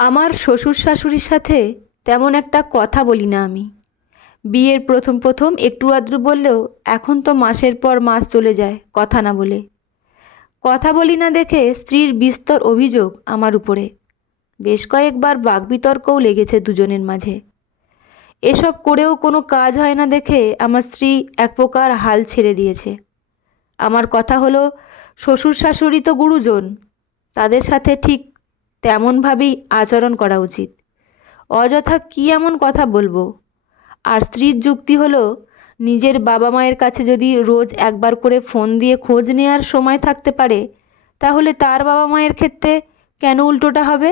আমার শ্বশুর শাশুড়ির সাথে তেমন একটা কথা বলি না আমি। বিয়ের প্রথম প্রথম একটু আধটু বললেও এখন তো মাসের পর মাস চলে যায় কথা না বলে। কথা বলি না দেখে স্ত্রীর বিস্তর অভিযোগ আমার উপরে। বেশ কয়েকবার বাকবিতর্কও লেগেছে দুজনের মাঝে। এসব করেও কোনো কাজ হয় না দেখে আমার স্ত্রী এক প্রকার হাল ছেড়ে দিয়েছে। আমার কথা হলো, শ্বশুর শাশুড়ি তো গুরুজন, তাদের সাথে ঠিক তেমনভাবেই আচরণ করা উচিত। অযথা কী এমন কথা বলবো। আর স্ত্রীর যুক্তি হলো, নিজের বাবা মায়ের কাছে যদি রোজ একবার করে ফোন দিয়ে খোঁজ নেওয়ার সময় থাকতে পারে, তাহলে তার বাবা মায়ের ক্ষেত্রে কেন উল্টোটা হবে?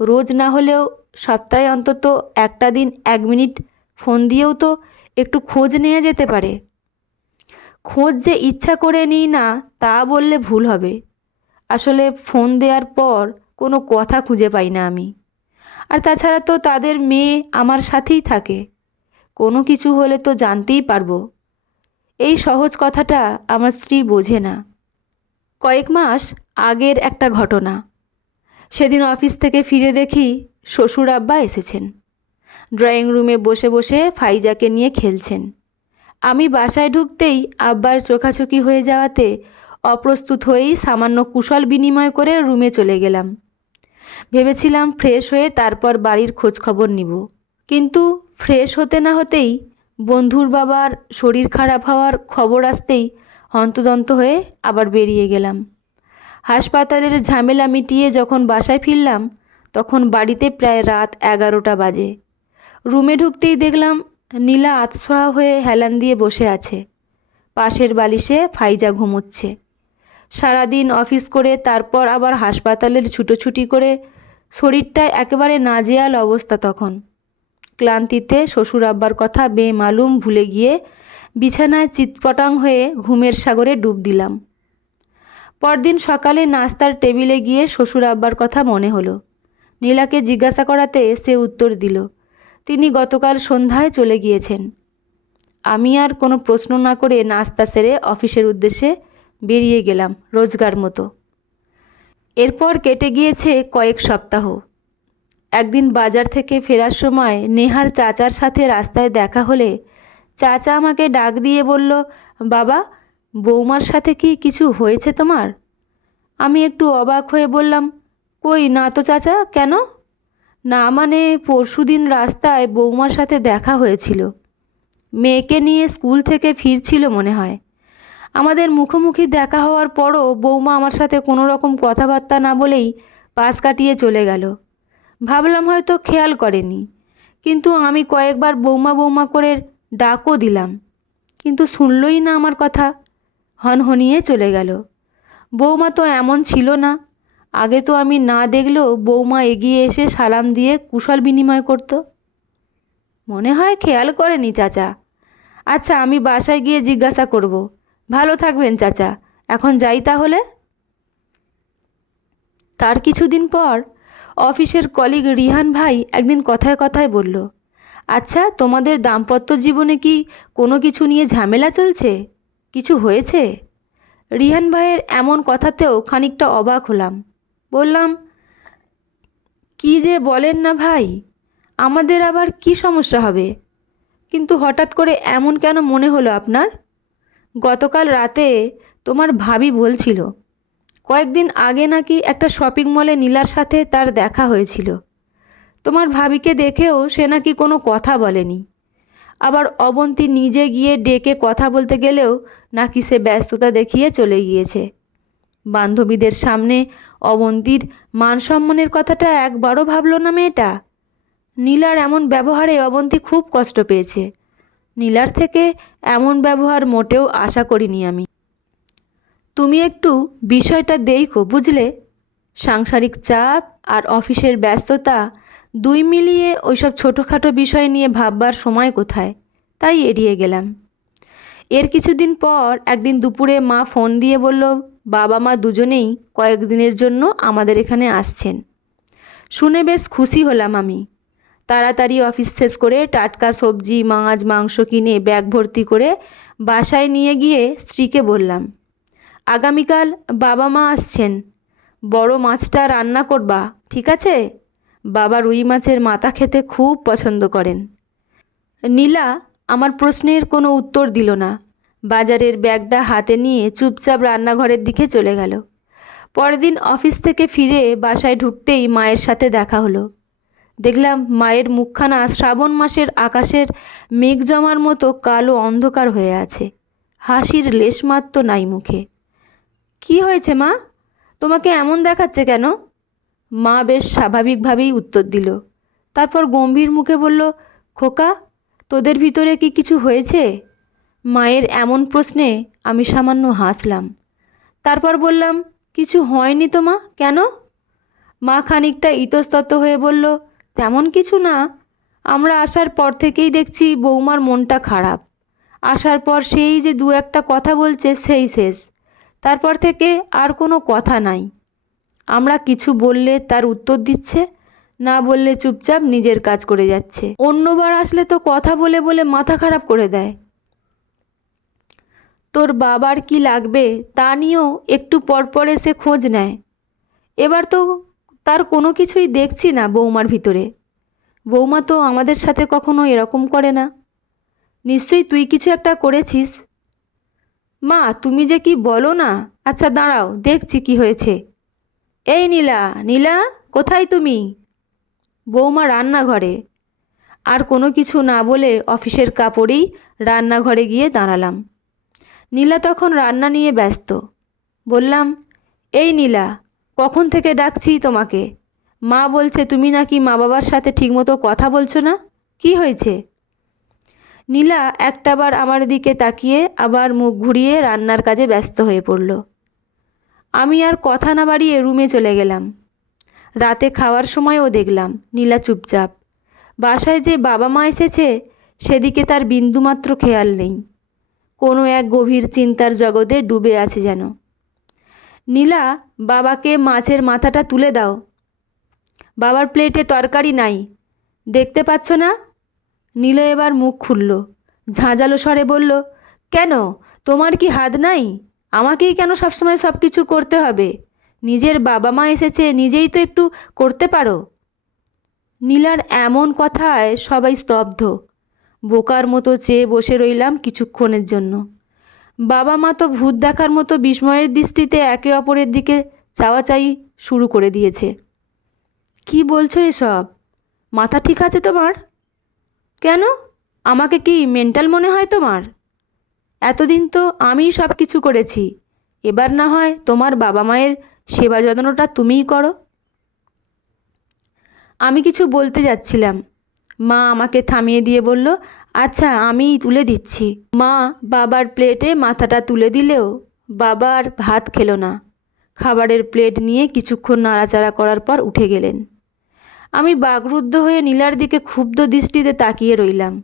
রোজ না হলেও সপ্তাহে অন্তত একটা দিন 1 মিনিট ফোন দিয়েও তো একটু খোঁজ নেওয়া যেতে পারে। খোঁজ যে ইচ্ছা করে নিই না তা বললে ভুল হবে। আসলে ফোন দেওয়ার পর কোনো কথা খুঁজে পাই না আমি। আর তাছাড়া তো তাদের মেয়ে আমার সাথেই থাকে, কোনো কিছু হলে তো জানতেই পারবো। এই সহজ কথাটা আমার স্ত্রী বোঝে না। কয়েক মাস আগের একটা ঘটনা। সেদিন অফিস থেকে ফিরে দেখি শ্বশুর আব্বা এসেছেন। ড্রয়িং রুমে বসে বসে ফাইজাকে নিয়ে খেলছেন। আমি বাসায় ঢুকতেই আব্বার চোখাচোখি হয়ে যাওয়াতে অপ্রস্তুত হয়েই সামান্য কুশল বিনিময় করে রুমে চলে গেলাম। ভেবেছিলাম ফ্রেশ হয়ে তারপর বাড়ির খোঁজ খবর নিব, কিন্তু ফ্রেশ হতে না হতেই বন্ধুর বাবার শরীর খারাপ হওয়ার খবর আসতেই হন্তদন্ত হয়ে আবার বেরিয়ে গেলাম। হাসপাতালের ঝামেলা মিটিয়ে যখন বাসায় ফিরলাম তখন বাড়িতে প্রায় রাত 11টা বাজে। রুমে ঢুকতেই দেখলাম নীলা আতশোয়া হয়ে হেলান দিয়ে বসে আছে। পাশের বালিশে ফাইজা ঘুমোচ্ছে। সারাদিন অফিস করে তারপর আবার হাসপাতালের ছুটোছুটি করে শরীরটা একেবারে নাজেহাল অবস্থা তখন। ক্লান্তিতে শ্বশুর আব্বার কথা বেমালুম ভুলে গিয়ে বিছানায় চিৎপটাং হয়ে ঘুমের সাগরে ডুব দিলাম। পরদিন সকালে নাস্তার টেবিলে গিয়ে শ্বশুর আব্বার কথা মনে হলো। নীলাকে জিজ্ঞাসা করাতে সে উত্তর দিল তিনি গতকাল সন্ধ্যায় চলে গিয়েছেন। আমি আর কোনো প্রশ্ন না করে নাস্তা সেরে অফিসের উদ্দেশ্যে বেরিয়ে গেলাম রোজগার মতো। এরপর কেটে গিয়েছে কয়েক সপ্তাহ। একদিন বাজার থেকে ফেরার সময় নেহার চাচার সাথে রাস্তায় দেখা হলে চাচা আমাকে ডাক দিয়ে বলল, বাবা, বৌমার সাথে কি কিছু হয়েছে তোমার? আমি একটু অবাক হয়ে বললাম, কই না তো চাচা, কেন? না মানে পরশুদিন রাস্তায় বৌমার সাথে দেখা হয়েছিল। মেয়েকে নিয়ে স্কুল থেকে ফিরছিল মনে হয়। আমাদের মুখোমুখি দেখা হওয়ার পরও বৌমা আমার সাথে কোনো রকম কথাবার্তা না বলেই পাশ কাটিয়ে চলে গেল। ভাবলাম হয়তো খেয়াল করেনি, কিন্তু আমি কয়েকবার বৌমা বৌমা করে ডাকও দিলাম, কিন্তু শুনলই না আমার কথা। হনহনিয়ে চলে গেল। বৌমা তো এমন ছিল না। আগে তো আমি না দেখলেও বৌমা এগিয়ে এসে সালাম দিয়ে কুশল বিনিময় করত। মনে হয় খেয়াল করেনি চাচা। আচ্ছা, আমি বাসায় গিয়ে জিজ্ঞাসা করব। ভালো থাকবেন চাচা, এখন যাই তাহলে। তার কিছুদিন পর অফিসের কলিগ রিহান ভাই একদিন কথায় কথায় বলল, আচ্ছা, তোমাদের দাম্পত্য জীবনে কি কোনো কিছু নিয়ে ঝামেলা চলছে? কিছু হয়েছে? রিহান ভাইয়ের এমন কথাতেও খানিকটা অবাক হলাম। বললাম, কি যে বলেন না ভাই, আমাদের আবার কি সমস্যা হবে? কিন্তু হঠাৎ করে এমন কেন মনে হলো আপনার? গতকাল রাতে তোমার ভাবি বলছিল কয়েকদিন আগে নাকি একটা শপিং মলে নীলার সাথে তার দেখা হয়েছিল। তোমার ভাবিকে দেখেও সে নাকি কোনো কথা বলেনি। আবার অবন্তী নিজে গিয়ে ডেকে কথা বলতে গেলেও নাকি সে ব্যস্ততা দেখিয়ে চলে গিয়েছে। বান্ধবীদের সামনে অবন্তীর মান সম্মানের কথাটা একবারও ভাবল না মেয়েটা। নীলার এমন ব্যবহারে অবন্তী খুব কষ্ট পেয়েছে। নীলার থেকে এমন ব্যবহার মোটেও আশা করিনি আমি। তুমি একটু বিষয়টা দেখো, বুঝলে? সাংসারিক চাপ আর অফিসের ব্যস্ততা দুই মিলিয়ে ওইসব ছোটোখাটো বিষয় নিয়ে ভাববার সময় কোথায়, তাই এড়িয়ে গেলাম। এর কিছুদিন পর একদিন দুপুরে মা ফোন দিয়ে বলল, বাবা মা দুজনেই কয়েকদিনের জন্য আমাদের এখানে আসছেন। শুনে বেশ খুশি হলাম আমি। তাড়াতাড়ি অফিস শেষ করে টাটকা সবজি মাছ মাংস কিনে ব্যাগ ভর্তি করে বাসায় নিয়ে গিয়ে স্ত্রীকে বললাম, আগামীকাল বাবা মা আসছেন, বড় মাছটা রান্না করবা, ঠিক আছে? বাবা রুই মাছের মাথা খেতে খুব পছন্দ করেন। নীলা আমার প্রশ্নের কোনো উত্তর দিল না। বাজারের ব্যাগটা হাতে নিয়ে চুপচাপ রান্নাঘরের দিকে চলে গেল। পরের দিন অফিস থেকে ফিরে বাসায় ঢুকতেই মায়ের সাথে দেখা হলো। দেখলাম মায়ের মুখখানা শ্রাবণ মাসের আকাশের মেঘ জমার মতো কালো অন্ধকার হয়ে আছে। হাসির লেশমাত্র নাই মুখে। কি হয়েছে মা? তোমাকে এমন দেখাচ্ছে কেন? মা বেশ স্বাভাবিকভাবেই উত্তর দিল। তারপর গম্ভীর মুখে বলল, খোকা, তোদের ভিতরে কি কিছু হয়েছে? মায়ের এমন প্রশ্নে আমি সামান্য হাসলাম। তারপর বললাম, কিছু হয়নি তো মা, কেন? মা খানিকটা ইতস্তত হয়ে বলল, তেমন কিছু না। আমরা আসার পর থেকেই দেখছি বৌমার মনটা খারাপ। আসার পর সেই যে দু একটা কথা বলছে সেই শেষ। তারপর থেকে আর কোনো কথা নাই। আমরা কিছু বললে তার উত্তর দিচ্ছে, না বললে চুপচাপ নিজের কাজ করে যাচ্ছে। অন্যবার আসলে তো কথা বলে বলে মাথা খারাপ করে দেয়। তোর বাবার কি লাগবে তা নিয়েও একটু পরপর এসে খোঁজ নেয়। এবার তো তার কোনো কিছুই দেখছি না বৌমার ভিতরে। বৌমা তো আমাদের সাথে কখনো এরকম করে না। নিশ্চয়ই তুই কিছু একটা করেছিস। মা, তুমি যে কি বলো না। আচ্ছা দাঁড়াও, দেখছি কি হয়েছে। এই নীলা, নীলা, কোথায় তুমি? বৌমা রান্নাঘরে। আর কোনো কিছু না বলে অফিসের কাপড়েই রান্নাঘরে গিয়ে দাঁড়ালাম। নীলা তখন রান্না নিয়ে ব্যস্ত। বললাম, এই নীলা, কখন থেকে ডাকছি তোমাকে। মা বলছে তুমি নাকি মা বাবার সাথে ঠিকমতো কথা বলছো না। কি হয়েছে? নীলা একটাবার আমার দিকে তাকিয়ে আবার মুখ ঘুরিয়ে রান্নার কাজে ব্যস্ত হয়ে পড়ল। আমি আর কথা না বাড়িয়ে রুমে চলে গেলাম। রাতে খাওয়ার সময়ও দেখলাম নীলা চুপচাপ। বাসায় যে বাবা মা এসেছে সেদিকে তার বিন্দুমাত্র খেয়াল নেই। কোনো এক গভীর চিন্তার জগতে ডুবে আছে যেন। নীলা, বাবাকে মাছের মাথাটা তুলে দাও। বাবার প্লেটে তরকারি নাই, দেখতে পাচ্ছ না? নীলা এবার মুখ খুলল। ঝাঁঝালো স্বরে বলল, কেন, তোমার কি হাত নাই? আমাকেই কেন সবসময় সব কিছু করতে হবে? নিজের বাবা মা এসেছে, নিজেই তো একটু করতে পারো। নীলার এমন কথায় সবাই স্তব্ধ। বোকার মতো চেয়ে বসে রইলাম কিছুক্ষণের জন্য। বাবা মা তো ভূত দেখার মতো বিস্ময়ের দৃষ্টিতে একে অপরের দিকে চাওয়াচাই শুরু করে দিয়েছে। কি বলছো এসব? মাথা ঠিক আছে তোমার? কেন, আমাকে কি মেন্টাল মনে হয় তোমার? এতদিন তো আমিই সব কিছু করেছি। এবার না হয় তোমার বাবা মায়ের সেবা যত্নটা তুমিই করো। আমি কিছু বলতে যাচ্ছিলাম, মা আমাকে থামিয়ে দিয়ে বলল, আচ্ছা আমিই তুলে দিচ্ছি। মা বাবার প্লেটে মাথাটা তুলে দিলেও বাবা আর ভাত খেলো না। খাবারের প্লেট নিয়ে কিছুক্ষণ নাড়াচাড়া করার পর উঠে গেলেন। আমি বাকরুদ্ধ হয়ে নীলার দিকে ক্ষুব্ধ দৃষ্টিতে তাকিয়ে রইলাম।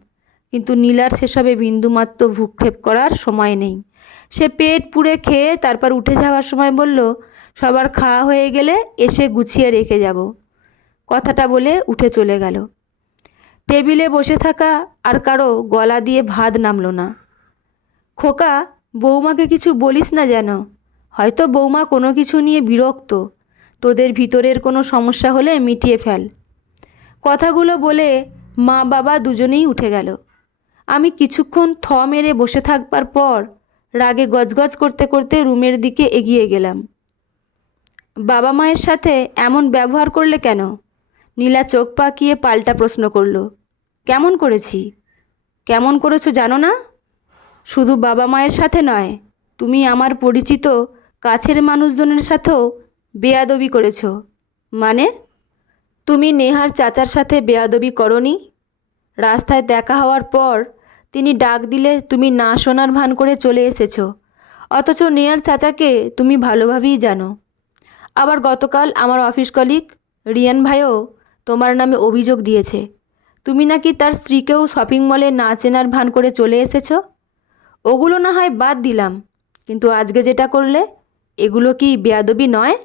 কিন্তু নীলার সেসবে বিন্দুমাত্র ভ্রূক্ষেপ করার সময় নেই। সে পেট পুড়ে খেয়ে তারপর উঠে যাওয়ার সময় বলল, সবার খাওয়া হয়ে গেলে এসে গুছিয়ে রেখে যাব। কথাটা বলে উঠে চলে গেল। টেবিলে বসে থাকা আর কারো গলা দিয়ে ভাত নামল না। খোকা, বৌমাকে কিছু বলিস না যেন। হয়তো বৌমা কোনো কিছু নিয়ে বিরক্ত। তোদের ভিতরের কোনো সমস্যা হলে মিটিয়ে ফেল। কথাগুলো বলে মা বাবা দুজনেই উঠে গেল। আমি কিছুক্ষণ থ মেরে বসে থাকবার পর রাগে গজগজ করতে করতে রুমের দিকে এগিয়ে গেলাম। বাবা মায়ের সাথে এমন ব্যবহার করলে কেন? নীলা চোখ পাকিয়ে পাল্টা প্রশ্ন করল। কেমন করেছি? কেমন করেছো জানো না? শুধু বাবা মায়ের সাথে নয়, তুমি আমার পরিচিত কাছের মানুষজনের সাথেও বেয়াদবি করেছো। মানে? তুমি নেহার চাচার সাথে বেয়াদবি করনি? রাস্তায় দেখা হওয়ার পর তিনি ডাক দিলে তুমি না শোনার ভান করে চলে এসেছো, অথচ নেহার চাচাকে তুমি ভালোভাবেই জানো। আবার গতকাল আমার অফিস কলিগ রিয়ান ভাইও তোমার নামে অভিযোগ দিয়েছে তুমি নাকি তার স্ত্রীকেও শপিং মলে না চেনার ভান করে চলে এসেছো। ওগুলো না হয় বাদ দিলাম, কিন্তু আজকে যেটা করলে এগুলো কি বেয়াদবি নয়?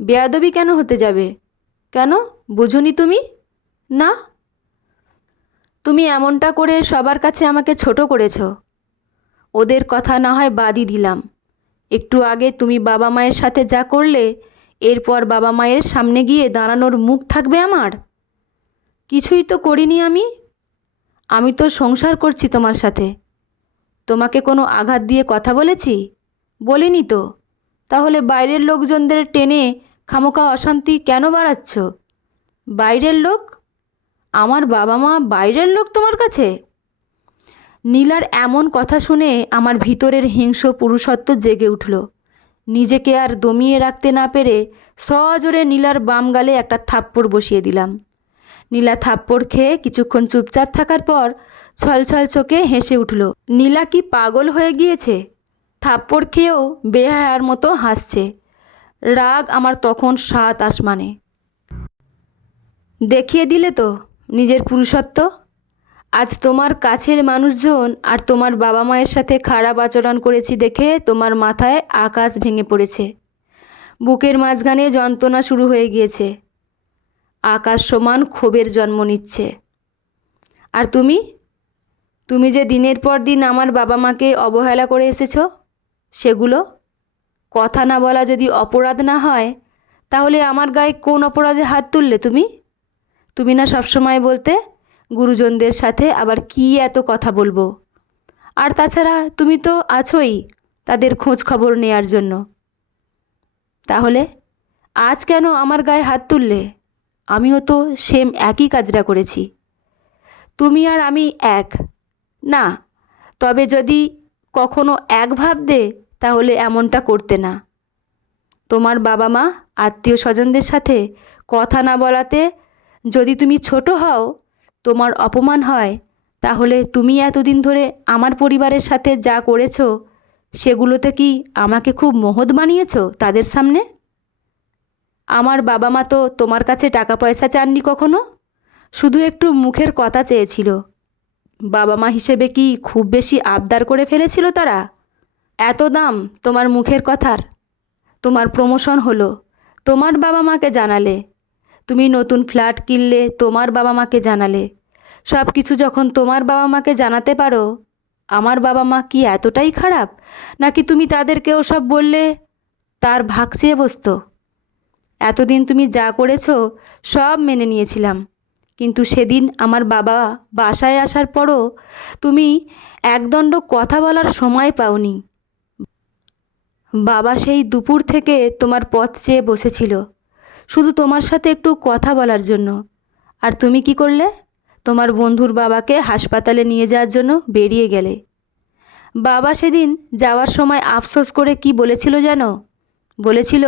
বেয়াদবি কেন হতে যাবে? কেন, বুঝোনি তুমি? না, তুমি এমনটা করে সবার কাছে আমাকে ছোট করেছো। ওদের কথা না হয় বাদই দিলাম। একটু আগে তুমি বাবা মায়ের সাথে যা করলে এরপর বাবা মায়ের সামনে গিয়ে দাঁড়ানোর মুখ থাকবে আমার? কিছুই তো করিনি আমি। আমি তো সংসার করছি তোমার সাথে। তোমাকে কোনো আঘাত দিয়ে কথা বলেছি? বলিনি তো। তাহলে বাইরের লোকজনদের টেনে খামোখা অশান্তি কেন বাড়াচ্ছ? বাইরের লোক? আমার বাবা মা বাইরের লোক তোমার কাছে? নীলার এমন কথা শুনে আমার ভিতরের হিংস্র পুরুষত্ব জেগে উঠল। নিজেকে আর দমিয়ে রাখতে না পেরে সজোরে নীলার বাম গালে একটা থাপ্পড় বসিয়ে দিলাম। নীলা থাপ্পড় খেয়ে কিছুক্ষণ চুপচাপ থাকার পর ছলছল চোখে হেসে উঠল। নীলা কি পাগল হয়ে গিয়েছে? থাপ্পড় খেয়েও বেহায়ার মতো হাসছে। রাগ আমার তখন 7 আসমানে। দেখিয়ে দিলে তো নিজের পুরুষত্ব। আজ তোমার কাছের মানুষজন আর তোমার বাবা মায়ের সাথে খারাপ আচরণ করেছি দেখে তোমার মাথায় আকাশ ভেঙে পড়েছে। বুকের মাঝখানে যন্ত্রণা শুরু হয়ে গিয়েছে। আকাশ সমান ক্ষোভের জন্ম নিচ্ছে। আর তুমি যে দিনের পর দিন আমার বাবা মাকে অবহেলা করে এসেছ, সেগুলো কথা না বলা যদি অপরাধ না হয়, তাহলে আমার গায়ে কোন অপরাধে হাত তুললে তুমি? তুমি না সবসময় বলতে গুরুজনদের সাথে আবার কি এত কথা বলবো? আর তাছাড়া তুমি তো আছোই তাদের খোঁজ খবর নেয়ার জন্য। তাহলে আজ কেন আমার গায়ে হাত তুললে? আমিও তো সেম একই কাজটা করেছি। তুমি আর আমি এক না, তবে যদি কখনো এক ভাবতে তাহলে এমনটা করতে না। তোমার বাবা মা আত্মীয় স্বজনদের সাথে কথা না বলাতে যদি তুমি ছোট হও, তোমার অপমান হয়, তাহলে তুমি এতদিন ধরে আমার পরিবারের সাথে যা করেছো সেগুলোতে কি আমাকে খুব মহৎ বানিয়েছো তাদের সামনে? আমার বাবা মা তো তোমার কাছে টাকা পয়সা চাননি কখনো, শুধু একটু মুখের কথা চেয়েছিল। বাবা মা হিসেবে কি খুব বেশি আবদার করে ফেলেছিল তারা? এত দাম তোমার মুখের কথার? তোমার প্রমোশন হলো, তোমার বাবা মাকে জানালে। তুমি নতুন ফ্ল্যাট কিনলে, তোমার বাবা মাকে জানালে। সব কিছু যখন তোমার বাবা মাকে জানাতে পারো, আমার বাবা মা কি এতটাই খারাপ নাকি তুমি তাদেরকেও সব বললে তার ভাগ চেয়ে বসতো? এতদিন তুমি যা করেছো সব মেনে নিয়েছিলাম, কিন্তু সেদিন আমার বাবা বাসায় আসার পরও তুমি একদণ্ড কথা বলার সময় পাওনি। বাবা সেই দুপুর থেকে তোমার পথ চেয়ে বসেছিল, শুধু তোমার সাথে একটু কথা বলার জন্য। আর তুমি কি করলে? তোমার বন্ধুর বাবাকে হাসপাতালে নিয়ে যাওয়ার জন্য বেরিয়ে গেলে। বাবা সেদিন যাওয়ার সময় আফসোস করে কি বলেছিল জানো? বলেছিল,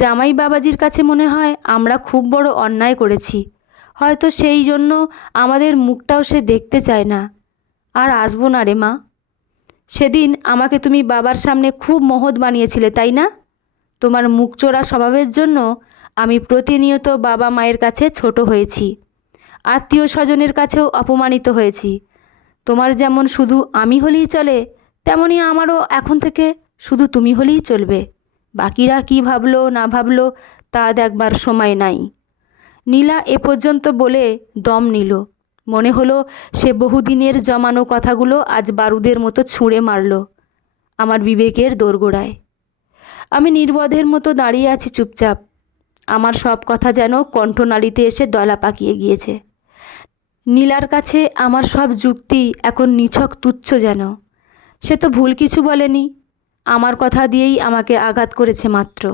জামাই বাবাজির কাছে মনে হয় আমরা খুব বড় অন্যায় করেছি, হয়তো সেই জন্য আমাদের মুখটাও সে দেখতে চায় না। আর আসবো না রে মা। সেদিন আমাকে তুমি বাবার সামনে খুব মহৎ বানিয়েছিলে, তাই না? তোমার মুখচোরা স্বভাবের জন্য আমি প্রতিনিয়ত বাবা মায়ের কাছে ছোট হয়েছি, আত্মীয় স্বজনের কাছেও অপমানিত হয়েছি। তোমার যেমন শুধু আমি হলেই চলে, তেমনি আমারও এখন থেকে শুধু তুমি হলেই চলবে। বাকিরা কি ভাবলো না ভাবলো তা দেখবার সময় নাই। নীলা এ পর্যন্ত বলে দম নিল। মনে হলো সে বহুদিনের জমানো কথাগুলো আজ বারুদের মতো ছুঁড়ে মারল আমার বিবেকের দোরগোড়ায়। আমি নির্বোধের মতো দাঁড়িয়ে আছি চুপচাপ। আমার সব কথা যেন কণ্ঠনালীতে এসে দলা পাকিয়ে গিয়েছে। নীলার কাছে আমার সব যুক্তি এখন নিছক তুচ্ছ যেন। সে তো ভুল কিছু বলেনি, আমার কথা দিয়েই আমাকে আঘাত করেছে মাত্র।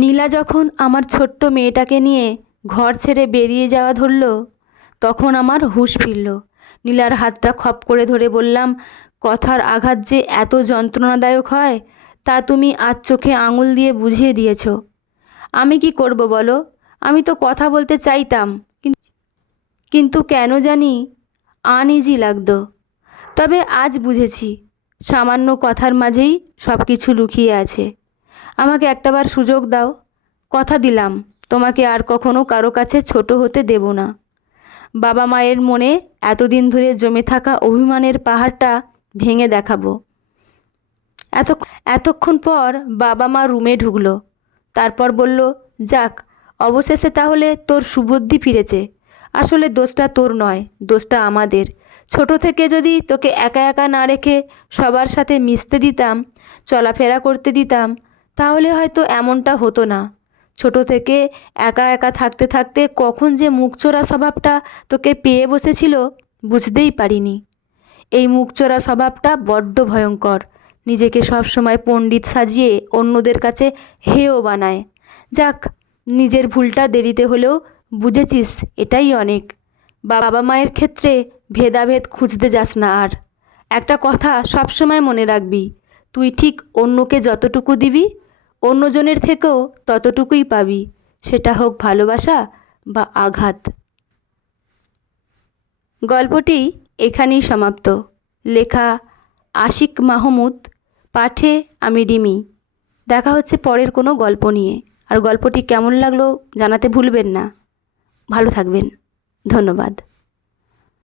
নীলা যখন আমার ছোট্ট মেয়েটাকে নিয়ে ঘর ছেড়ে বেরিয়ে যাওয়া ধরল, তখন আমার হুঁশ ফিরল। নীলার হাতটা খপ করে ধরে বললাম, কথার আঘাত যে এত যন্ত্রণাদায়ক হয় তা তুমি আজ চোখে আঙুল দিয়ে বুঝিয়ে দিয়েছ। আমি কি করব বলো? আমি তো কথা বলতে চাইতাম, কিন্তু কেন জানি আনইজি লাগতো। তবে আজ বুঝেছি, সামান্য কথার মাঝেই সব কিছু লুকিয়ে আছে। আমাকে একটাবার সুযোগ দাও, কথা দিলাম তোমাকে আর কখনো কারো কাছে ছোট হতে দেব না। বাবা মায়ের মনে এতদিন ধরে জমে থাকা অভিমানের পাহাড়টা ভেঙে দেখাবো। এতক্ষণ পর বাবা মা রুমে ঢুকলো। তারপর বলল, যাক, অবশেষে তাহলে তোর সুবুদ্ধি ফিরেছে। আসলে দোষটা তোর নয়, দোষটা আমাদের। ছোট থেকে যদি তোকে একা একা না রেখে সবার সাথে মিশতে দিতাম, চলাফেরা করতে দিতাম, তাহলে হয়তো এমনটা হতো না। ছোট থেকে একা একা থাকতে থাকতে কখন যে মুখচোরা স্বভাবটা তোকে পেয়ে বসেছিল বুঝতেই পারিনি। এই মুখচোরা স্বভাবটা বড্ড ভয়ঙ্কর। নিজেকে সবসময় পণ্ডিত সাজিয়ে অন্যদের কাছে হেয় বানায়। যাক, নিজের ভুলটা দেরিতে হলেও বুঝেছিস, এটাই অনেক। বাবা মায়ের ক্ষেত্রে ভেদাভেদ খুঁজতে যাস না আর। একটা কথা সবসময় মনে রাখবি, তুই ঠিক অন্যকে যতটুকু দিবি অন্যজনের থেকেও ততটুকুই পাবি, সেটা হোক ভালোবাসা বা আঘাত। গল্পটি এখানেই সমাপ্ত। লেখা আশিক মাহমুদ, পাঠে আমি রিমি। দেখা হচ্ছে পরের কোনো গল্প নিয়ে। আর গল্পটি কেমন লাগলো জানাতে ভুলবেন না। ভালো থাকবেন। ধন্যবাদ।